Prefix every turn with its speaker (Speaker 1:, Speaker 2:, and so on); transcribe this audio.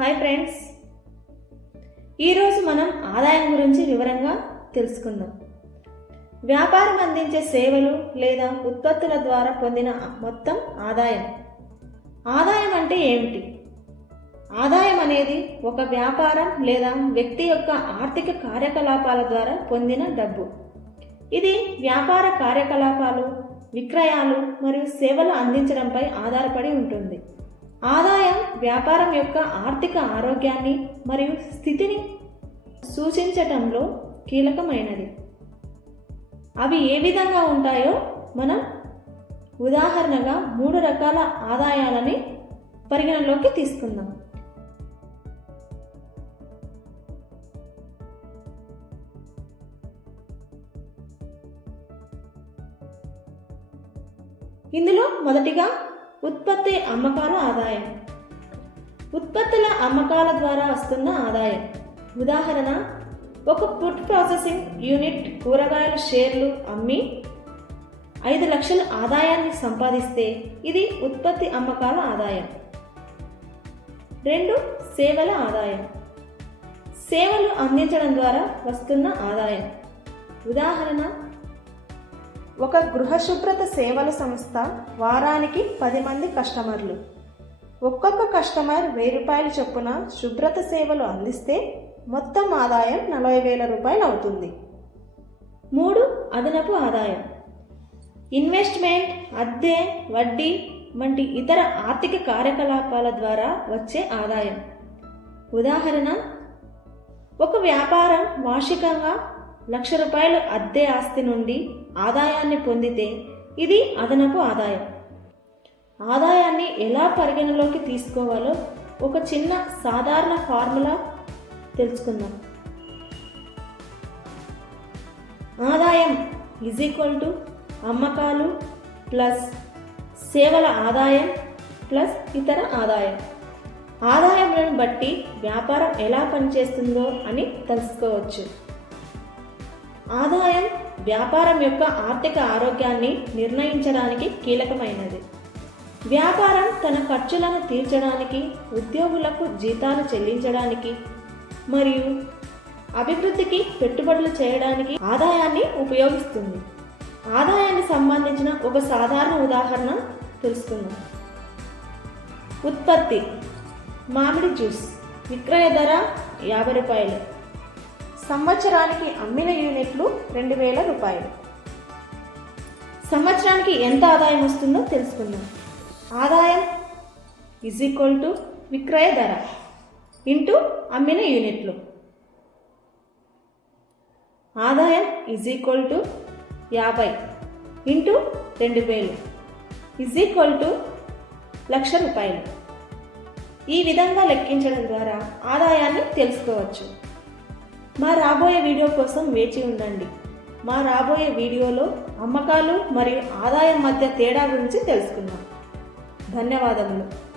Speaker 1: Hi friends ఈరోజు మనం ఆదాయం గురించి వివరంగా తెలుసుకుందాం. వ్యాపారం అందించే సేవలు లేదా ఉత్పత్తుల ద్వారా పొందిన మొత్తం ఆదాయం. ఆదాయం అంటే ఏమిటి? ఆదాయం అనేది ఒక వ్యాపారం లేదా వ్యక్తి యొక్క ఆర్థిక కార్యకలాపాల ద్వారా పొందిన డబ్బు. ఇది వ్యాపార కార్యకలాపాలు విక్రయాలు మరియు సేవలు అందించడంపై ఆధారపడి ఉంటుంది. ఆదాయం వ్యాపారం యొక్క ఆర్థిక ఆరోగ్యాన్ని మరియు స్థితిని సూచించటంలో కీలకమైనది. అవి ఏ విధంగా ఉంటాయో మనం ఉదాహరణగా మూడు రకాల ఆదాయాలని పరిగణలోకి తీసుకుందాం. ఇందులో మొదటిగా ఉత్పత్తి అమ్మకాల ఆదాయం. ఉత్పత్తుల అమ్మకాల ద్వారా వస్తున్న ఆదాయం. ఉదాహరణ ఒక ఫుడ్ ప్రాసెసింగ్ యూనిట్ కూరగాయల షేర్లు అమ్మి ఐదు లక్షల ఆదాయాన్ని సంపాదిస్తే ఇది ఉత్పత్తి అమ్మకాల ఆదాయం. రెండు సేవల ఆదాయం. సేవలు అందించడం ద్వారా వస్తున్న ఆదాయం. ఉదాహరణ ఒక గృహ శుభ్రత సేవల సంస్థ వారానికి పది మంది కస్టమర్లు. ఒక్కొక్క కస్టమర్ వెయ్యి రూపాయలు చొప్పున శుభ్రత సేవలు అందిస్తే మొత్తం ఆదాయం నలభై వేల రూపాయలు అవుతుంది. మూడు అదనపు ఆదాయం. ఇన్వెస్ట్మెంట్ అద్దె వడ్డీ వంటి ఇతర ఆర్థిక కార్యకలాపాల ద్వారా వచ్చే ఆదాయం. ఉదాహరణ ఒక వ్యాపారం వార్షికంగా లక్ష రూపాయలు అద్దె ఆస్తి నుండి ఆదాయాన్ని పొందితే ఇది అదనపు ఆదాయం. ఆదాయాన్ని ఎలా పరిగణలోకి తీసుకోవాలో ఒక చిన్న సాధారణ ఫార్ములా తెలుసుకుందాం. ఆదాయం ఈజ్ ఈక్వల్ టు అమ్మకాలు ప్లస్ సేవల ఆదాయం ప్లస్ ఇతర ఆదాయం. ఆదాయములను బట్టి వ్యాపారం ఎలా పనిచేస్తుందో అని తెలుసుకోవచ్చు. ఆదాయం వ్యాపారం యొక్క ఆర్థిక ఆరోగ్యాన్ని నిర్ణయించడానికి కీలకమైనది. వ్యాపారం తన ఖర్చులను తీర్చడానికి ఉద్యోగులకు జీతాలు చెల్లించడానికి మరియు అభివృద్ధికి పెట్టుబడులు చేయడానికి ఆదాయాన్ని ఉపయోగిస్తుంది. ఆదాయానికి సంబంధించిన ఒక సాధారణ ఉదాహరణ తెలుసుకుందాం. ఉత్పత్తి మామిడి జ్యూస్ విక్రయ ధర యాభై రూపాయలు. సంవత్సరానికి అమ్మిన యూనిట్లు రెండు వేల రూపాయలు. సంవత్సరానికి ఎంత ఆదాయం వస్తుందో తెలుసుకుందాం. ఆదాయం ఈజ్ ఈక్వల్ టు విక్రయ ధర ఇంటూ అమ్మిన యూనిట్లు. ఆదాయం ఈజ్ ఈక్వల్ టు యాభై ఇంటూ రెండు వేలు. ఈజ్ ఈక్వల్ టు లక్ష రూపాయలు. ఈ విధంగా లెక్కించడం ద్వారా ఆదాయాన్ని తెలుసుకోవచ్చు. మా రాబోయే వీడియో కోసం వేచి ఉండండి. మా రాబోయే వీడియోలో అమ్మకాలు మరియు ఆదాయం మధ్య తేడా గురించి తెలుసుకుందాం. ధన్యవాదములు.